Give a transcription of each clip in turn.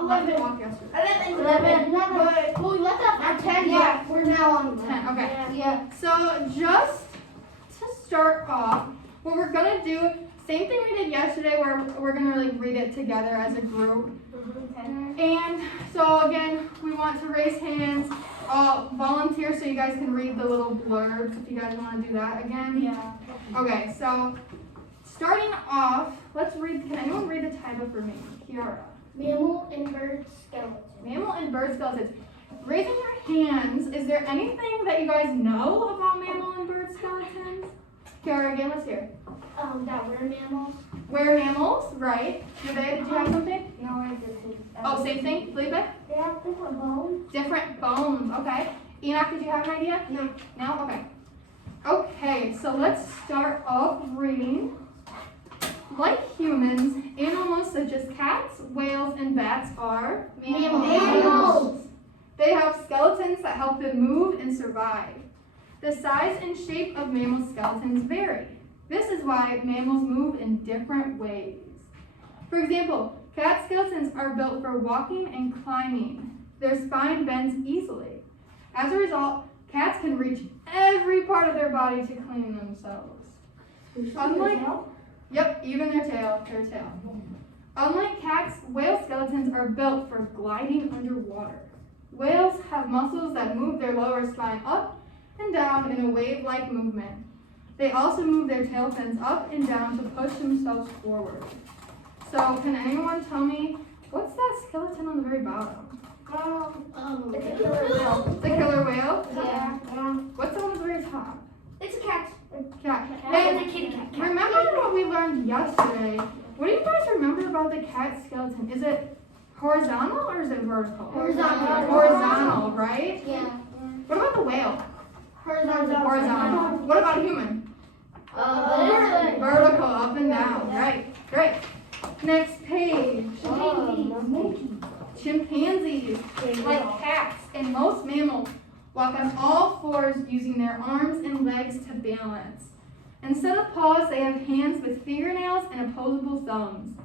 11. Walk yesterday. 11. Well, we left off at 10. Yeah, we're now on 10. Okay. Yeah. So just to start off, what we're gonna do, same thing we did yesterday, where we're gonna really read it together as a group. And so again, we want to raise hands, volunteer so you guys can read the little blurbs if you guys want to do that again. Yeah. Okay, so starting off, let's read. Can anyone read the title for me? Kiara. Mammal and bird skeleton. Mammal and bird skeletons. Raising your hands, is there anything that you guys know about mammal and bird skeletons? Kiara, again, let's hear. That we're mammals. We're mammals, right? Nevaeh, did you have something? No, I didn't. Oh, same thing, Felipe? They have different bones. Different bones, okay. Enoch, did you have an idea? No. No? Okay. Okay, so let's start off reading. Like humans, animals such as cats, whales, and bats are Mammals. They have skeletons that help them move and survive. The size and shape of mammal skeletons vary. This is why mammals move in different ways. For example, cat skeletons are built for walking and climbing. Their spine bends easily. As a result, cats can reach every part of their body to clean themselves. Yep, even their tail. Unlike cats, whale skeletons are built for gliding underwater. Whales have muscles that move their lower spine up and down in a wave-like movement. They also move their tail fins up and down to push themselves forward. So, can anyone tell me, what's that skeleton on the very bottom? It's a killer whale. It's a killer whale? Yeah. What's the one at the very top? It's a cat. Cat. It's a kitty cat. Remember what we learned yesterday? What do you guys remember about the cat skeleton? Is it horizontal or is it vertical? Horizontal. Horizontal, right? Yeah. What about the whale? Horizontal. Horizontal. What about a human? Vertical, up and down. Right. Great. Next page. Chimpanzees, like cats and most mammals, walk on all fours using their arms and legs to balance. Instead of paws, they have hands with fingernails and opposable thumbs.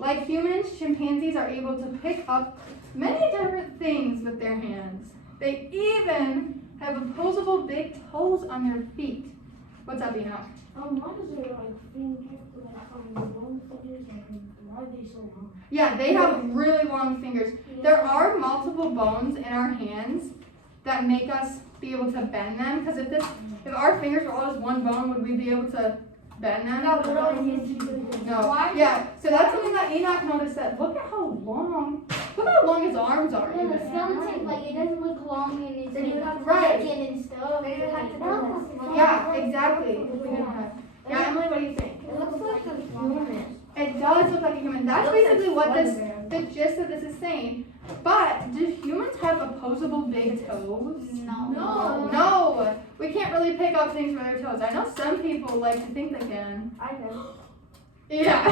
Like humans, chimpanzees are able to pick up many different things with their hands. They even have opposable big toes on their feet. What's up, Enoch? Why does their fingers long fingers and why are they so long? Yeah, they have really long fingers. There are multiple bones in our hands that make us be able to bend them. Because if our fingers were all just one bone, would we be able to bend them? No. Yeah. So that's something that Enoch noticed. That look how long his arms are. Yeah, the skeleton, like, it doesn't look long and it's Right. and stuff. They would have to Yeah, exactly. Yeah, Emily, what do you think? It looks like a human. It does look like a human. That's basically what the gist of this is saying. But do humans have opposable big toes? No. No. We can't really pick up things with our toes. I know some people like to think they can. I can. Yeah.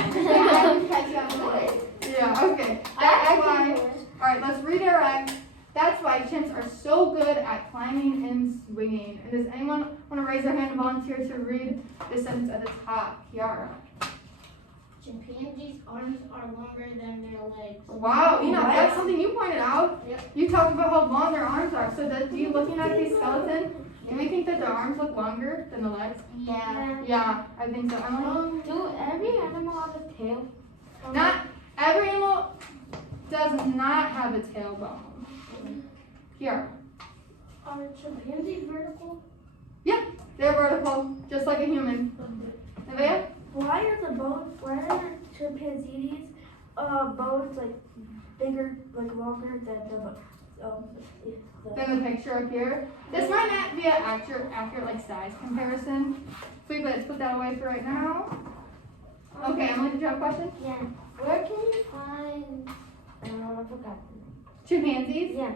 Yeah, okay. That's why. Alright, let's redirect. That's why chimps are so good at climbing and swinging. And does anyone want to raise their hand and volunteer to read this sentence at the top? Kiara. Chimpanzees' arms are longer than their legs. Wow, you know, that's something you pointed out. Yep. You talked about how long their arms are. So do you looking at these skeletons, do we think that their arms look longer than the legs? Yeah. Yeah, I think so. Emily? Do every animal have a tail? Not every animal does not have a tailbone. Here. Are chimpanzees vertical? Yep, they're vertical, just like a human. Nevaeh? Why are chimpanzees bones like bigger, like longer than Then the picture up here. This might not be an accurate like size comparison. So let's put that away for right now. Okay, Emily, did you have a question? Yeah. Where can you find? I forgot. Chimpanzees? Yeah.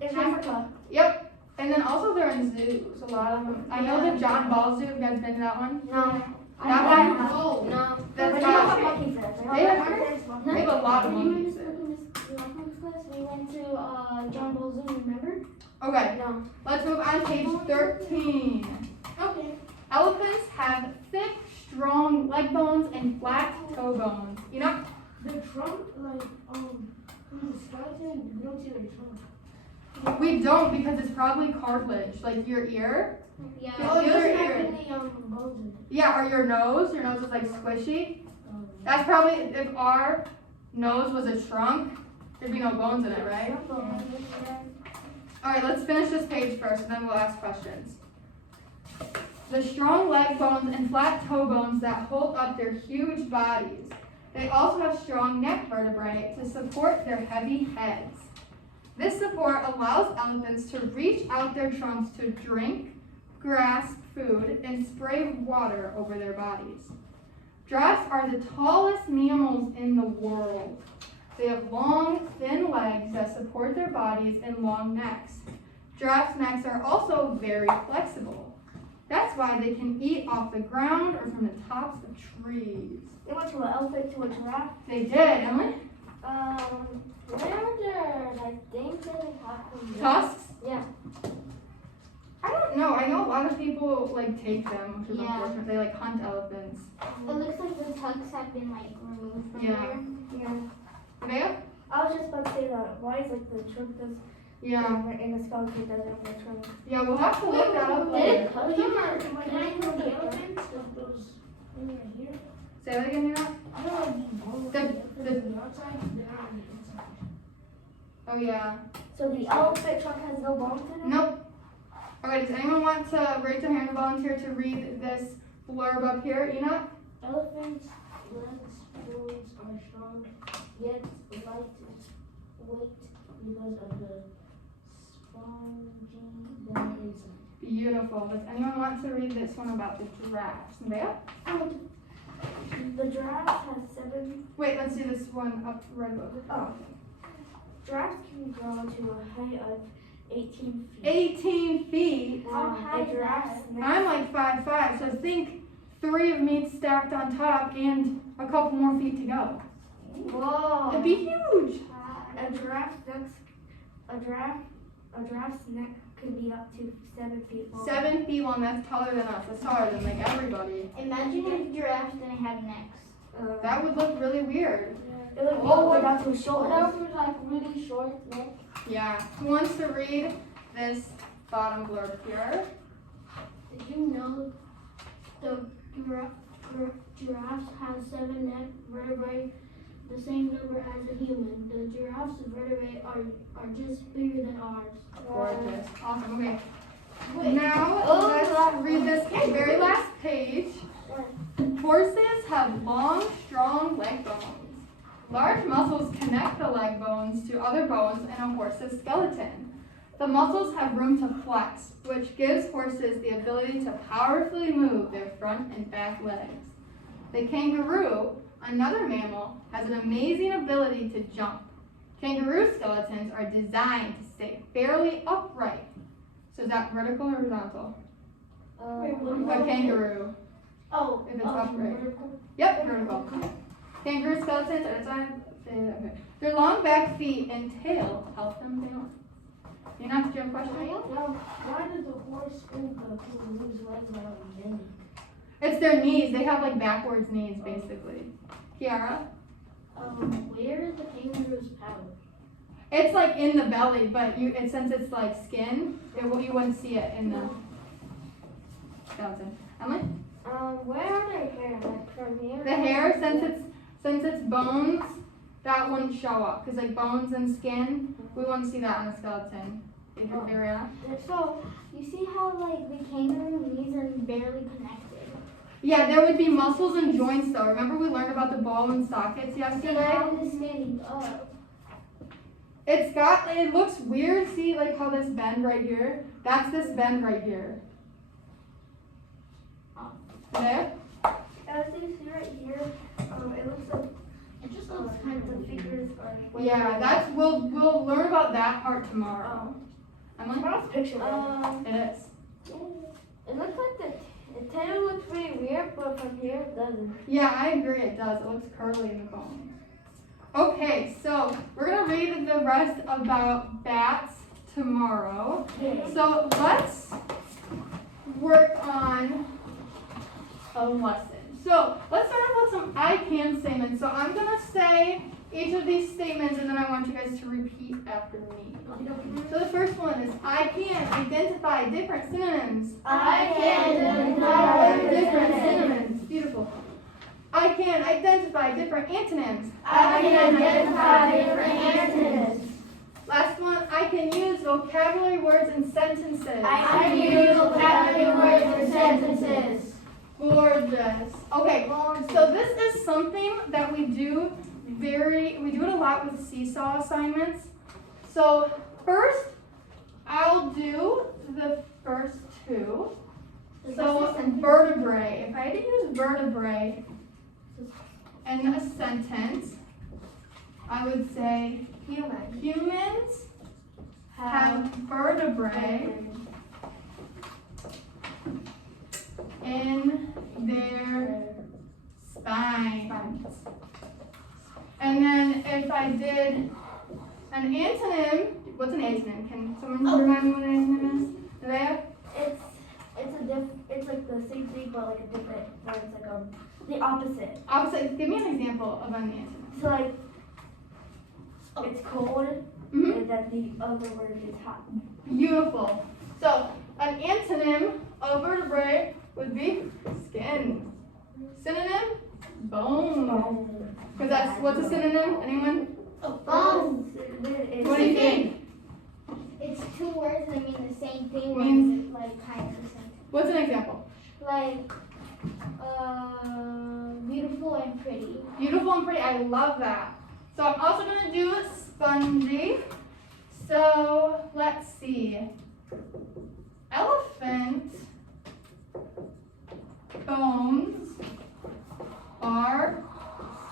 In Africa. Yep. And then also they're in zoos, a lot of them. I know the John Ball Zoo. Have you guys been to that one? No. That one? No. That's But not. monkeys there. They have a lot of monkeys there. We went to John Bull Zoo, remember? Okay, No. let's move on to page 13. Okay. Elephants have thick, strong leg bones and flat toe bones. You know? The trunk, like, skeleton, we don't see their trunk. We don't because it's probably cartilage, like your ear. Yeah. Oh, it Feel doesn't your have ear. any bones in it. Yeah, or your nose. Your nose is like squishy. Um, That's probably if our nose was a trunk, there'd be no bones in it, right? All right, let's finish this page first, and then we'll ask questions. The strong leg bones and flat toe bones that hold up their huge bodies. They also have strong neck vertebrae to support their heavy heads. This support allows elephants to reach out their trunks to drink, grasp food, and spray water over their bodies. Giraffes are the tallest mammals in the world. They have long, thin legs that support their bodies and long necks. Giraffes' necks are also very flexible. That's why they can eat off the ground or from the tops of trees. They went to an elephant to a giraffe. They did, Emily? Rounders, I think they have them. Tusks? Yeah. I don't know. I know a lot of people like take them, which is Yeah. unfortunate. They like hunt elephants. It looks like the tusks have been like removed from Yeah. there. Yeah. Nevaeh? I was just about to say that. Why is like the trunk does Yeah. and the skeleton doesn't have the trunk? Yeah, we'll have to look that up later. Can I know the elephants? Those things right here. Say that again, you know? I don't know these bones. The- The outside, they're not on the inside. Oh yeah. So the elephant trunk has no bones in it? Nope. Okay, does anyone want to raise their hand and volunteer to read this blurb up here, Enoch? Elephants' legs bones are strong, yet lightweight because of the spongy that is. Beautiful. Does anyone want to read this one about the giraffes? Nevaeh? The giraffe has 7. Wait, let's do this one up right above. Oh. Giraffes can grow to a height of 18 feet. 18 feet. How high A is giraffe's that? neck. I'm like 5'5", so think 3 of me stacked on top and a couple more feet to go. Whoa. It'd be huge. A giraffe's neck can be up to 7 feet long. 7 feet long, that's taller than us. That's taller than like everybody. Imagine if giraffes didn't have necks. That would look really weird. It would all the way down to his What shoulders. if it was like really short neck? Yeah. Who wants to read this bottom blurb here? Did you know the giraffes have 7 neck vertebrae, the same number as a human? The giraffe's vertebrae are just bigger than ours. Gorgeous. Awesome. Okay. Wait. Now let's read this very last page. Horses have long, strong leg bones. Large muscles connect the leg bones to other bones in a horse's skeleton. The muscles have room to flex, which gives horses the ability to powerfully move their front and back legs. The kangaroo, another mammal, has an amazing ability to jump. Kangaroo skeletons are designed to stay fairly upright. So is that vertical or horizontal? A kangaroo. Oh, If it's upright. vertical. Yep, vertical. Kangaroo skeletons are designed. Okay. Their long back feet and tail help them balance. You not do you have a question? Now, why does the horse and the kangaroo's legs are bending? It's their knees. They have like backwards knees, basically. Kiara? Where is the kangaroo's power? It's like in the belly, but since it's like skin, you wouldn't see it in the skeleton. Emily? Where are their hair? Like from here? The hair, since it's bones, that wouldn't show up. Because like bones and skin, we wouldn't see that on a skeleton. Ariana? So, you see how like the kangaroo knees are barely connected? Yeah, there would be muscles and joints though. Remember we learned about the ball and sockets See yesterday? how it is standing up. It looks weird. See like how this bend right here? That's this bend right here. There? As you see right here, it looks like It just looks kind of the figures are. Yeah, we'll learn about that part tomorrow. Emily? Tomorrow's picture. It is. It looks like the tail looks pretty weird, but from here it doesn't. Yeah, I agree it does. It looks curly in the bones. Okay, so we're gonna read the rest about bats tomorrow. So let's work on a lesson. So let's start off with some I can statements. So I'm gonna say each of these statements, and then I want you guys to repeat after me. So the first one is, I can identify different synonyms. I can identify Different synonyms. Beautiful. I can identify different antonyms. I can identify different antonyms. Last one, I can use vocabulary words and sentences. I can use vocabulary words and sentences. Gorgeous. Okay, so this is something that we do it a lot with seesaw assignments. So first, I'll do the first two. So vertebrae, if I had to use vertebrae in a sentence, I would say humans have vertebrae in their spines. And then if I did an antonym, what's an antonym? Can someone remind me what an antonym is? Nevaeh? It's like the same thing, but like a different, where it's like the opposite. Opposite. Give me an example of an antonym. So like, it's cold, Mm-hmm. and then the other word is hot. Beautiful. So an antonym of vertebrae would be skin. Synonym? Bone. Because that's, what's a synonym? Anyone? Bones. What do you think? It's two words that mean the same thing, Means- but like kind of the same. What's an example? Like, beautiful and pretty. Beautiful and pretty. I love that. So I'm also going to do spongy. So let's see. Elephant bones are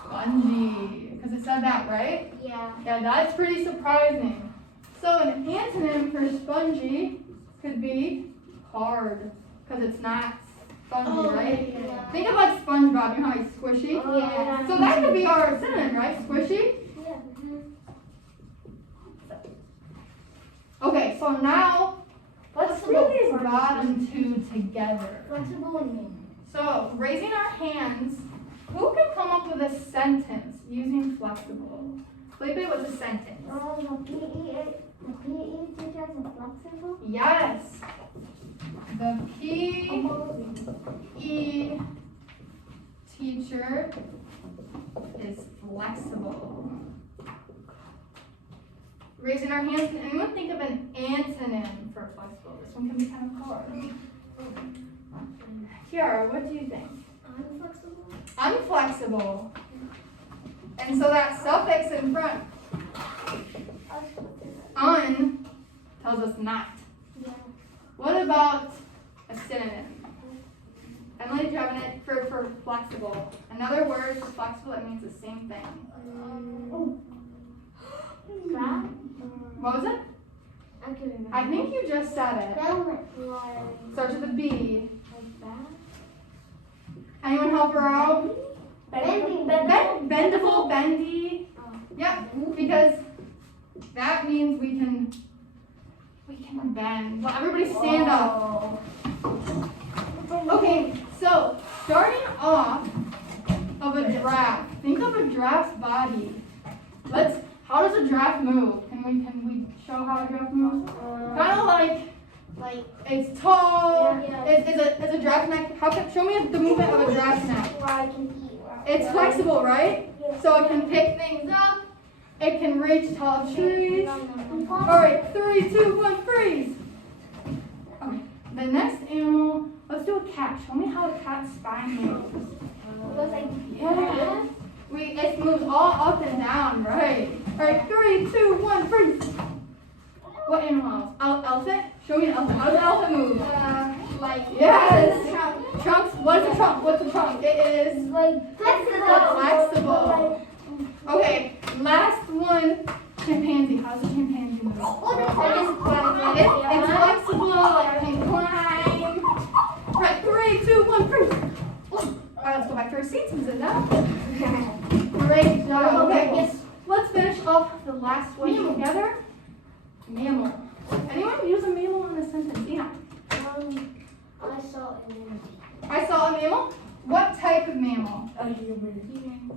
spongy. Because it said that, right? Yeah. Yeah, that's pretty surprising. So an antonym for spongy could be hard. Because it's not spongy, right? Yeah. Think of like SpongeBob, you know how he's squishy? Yeah. So that could be our synonym, right? Squishy? Yeah. Okay, so now let's Flexible. read these bottom two together. Flexible and mean. So, raising our hands, who can come up with a sentence using flexible? Felipe, what's a sentence? The PE teacher is flexible. Yes. The PE teacher is flexible. Raising our hands, can anyone think of an antonym for flexible? This one can be kind of hard. Kiara, what do you think? Unflexible. Unflexible. And so that suffix in front, un, tells us not. Yeah. What about a synonym? Emily, do you have an for flexible? Another word for flexible that means the same thing. Fat. What was it? I can remember. I think you just said it. Like Starts with a B. that. Anyone help her out? Bending. Bendable, bendy. Oh. Yep, because that means we can bend. Well, everybody stand up. Okay, so starting off of a giraffe. Think of a giraffe's body. How does a giraffe move? Can we show how a giraffe moves? Kind of like it's tall. Yeah. Is a giraffe neck? Show me the movement of a giraffe's neck. Where I can eat. It's flexible, right? So it can pick things up. It can reach tall trees. All right, 3, 2, 1, freeze. Okay, the next animal. Let's do a cat. Show me how a cat's spine moves. Yeah. It moves all up and down, right? All right, 3, 2, 1, freeze. What animal else? Elephant? Show me an elephant. How does an elephant move? Yes. Trunks. What is a trunk? What's a trunk? It is flexible. Okay, last one. Chimpanzee. How does a chimpanzee move? It's flexible. It can climb. All right, 3, 2, 1, freeze. All right, let's go back to our seats and sit down. Great job. Okay, yes. Let's finish off the last one together. Mammal. Anyone use a mammal in a sentence? Yeah. I saw it in I saw a mammal. What type of mammal? A human.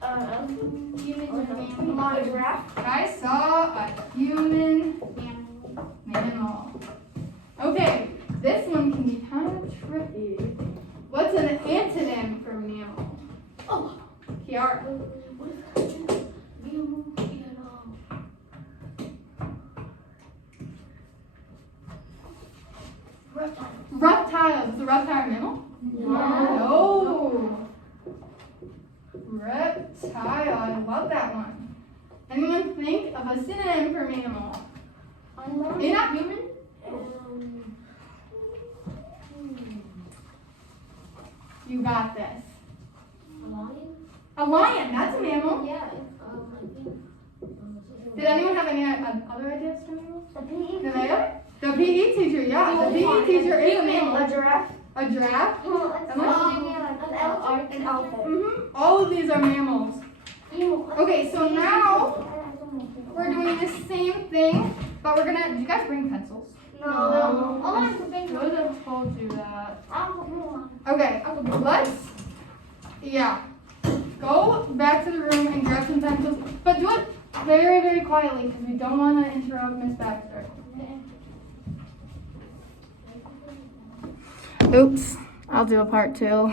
Humans Or are no. mammals. A giraffe. I saw a human mammal. Okay, this one can be kind of tricky. What's an antonym for mammal? Oh. Kiara. What is that? Mammal and reptile. Reptiles. Is a reptile a mammal? No. Reptile. I love that one. Anyone think of a synonym for mammal? Maybe not human? You got this. A lion. That's a mammal. Yeah. Did anyone have any other ideas for mammals? The PE. Did they? The PE teacher, yeah. The PE teacher is a mammal. A giraffe. A giraffe? An elephant. Mm-hmm. All of these are mammals. Okay, so now we're doing the same thing, but we're gonna. Did you guys bring pencils? No. I would have told you that. Okay, let's. Yeah. Go back to the room and grab some pencils, but do it very, very quietly because we don't want to interrupt Miss Baxter. Oops, I'll do a part 2.